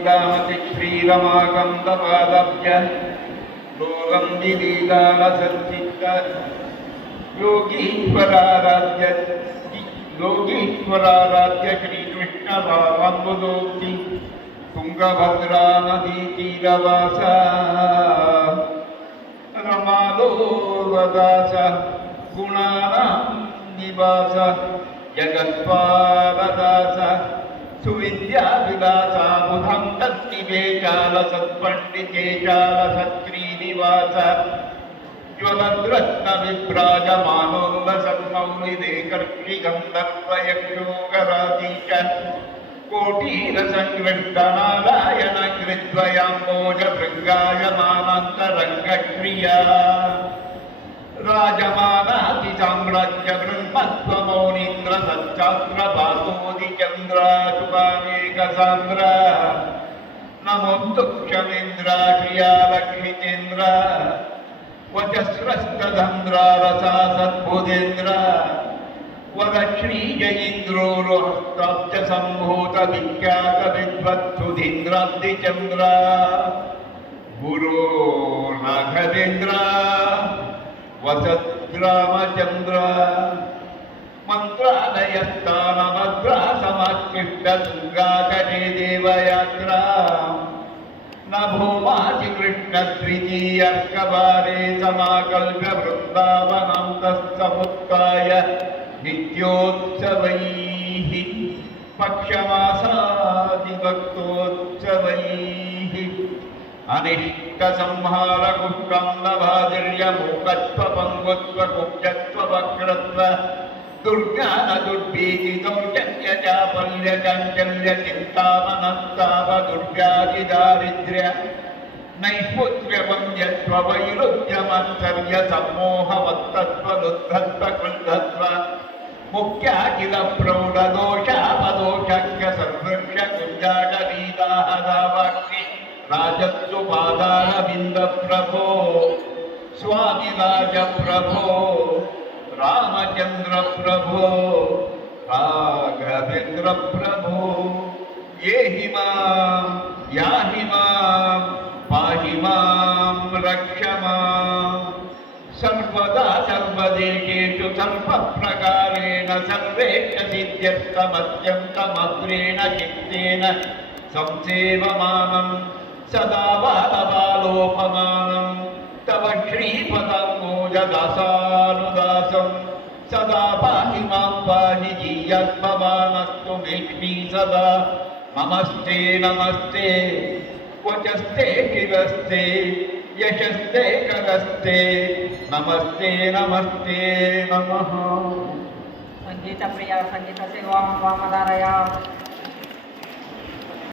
श्रीरमाकन्दपादभ्य योगं विलीलालसर्जित योगीश्वराराध्य योगीश्वराराध्य श्रीकृष्णभावम्बुदोक्ति तुङ्गभद्रा नदीतीरवास रमादोवदास गुणानां निवास जगत्पालदास సువిద్యాభిలాసాబుధం తద్వివేకాల సత్పండితేజాల సత్శ్రీనివాస జ్వలద్రత్న విభ్రాజమానోల్ల సన్మౌలిదే కర్షి గంధర్వయక్షోగరాజీచ కోటీర సంగృష్టనారాయణ కృద్వయాంబోజ భృంగాయమానంతరంగక్రియా రాజమానాతి సామ్రాజ్య పద్మౌనీంద్ర సచ్చాత్ర వాసోది చంద్రాచుపానేకసాంద్ర నమోక్షమేంద్రాక్షియాలక్ష్మిచేంద్ర వచస్రష్టధంద్రారసా సద్బుధేంద్ర వరక్ష్మీజయీంద్రో రోహస్తాబ్జ సంభూత విఖ్యాత విద్వత్సుధీంద్రాబ్ది చంద్ర గురో రాఘవేంద్ర వసద్రామచంద్ర मन्त्रालयस्तामग्रासमत्कृष्टदुर्गाकरीदेवयात्रा न भूमासि कृष्णद्वितीयर्कवारे समाकल्प्य वृन्दावनं तत्समुत्थाय नित्योत्सवैः पक्षमासादिभक्तोत्सवैः अनिष्टसंहारकुष्टं न भादिर्यमूकत्वपङ्गुत्वकुब्जत्ववक्रत्व దుర్గాచిదారిద్ర్య నైపుత్ర్యవంద్యత్వైరుధ్యమంతర్యసమ్మోహవత్తత్వలుద్ధత్వృద్ధత్వ ముఖ్యాఖిల ప్రౌఢదోషాపదోషక్య సంవృక్ష కుంజాటవీదాహదావాక్షి రాజత్సు పాదారవింద ప్రభో స్వామిరాజ ప్రభో రామచంద్ర ప్రభో రాఘవేంద్ర ప్రభో ఏహి మాం యాహి మాం పాహి మాం రక్ష మాం సర్వదా సర్వదేశేషు సర్వప్రకారేణ సర్వేష సిద్ధ్యర్థమత్యంతమగ్రేణ చిత్తేన సంసేవమానం సదా బాలబాలోపమానం తవ శ్రీపదా जदासानुदासं सदा पाहि मां पाहि जीयद्भवानस्तु विष्णी सदा नमस्ते नमस्ते वचस्ते किरस्ते यशस्ते करस्ते नमस्ते नमस्ते नमः सङ्गीतप्रिया सङ्गीतसेवां वामधारया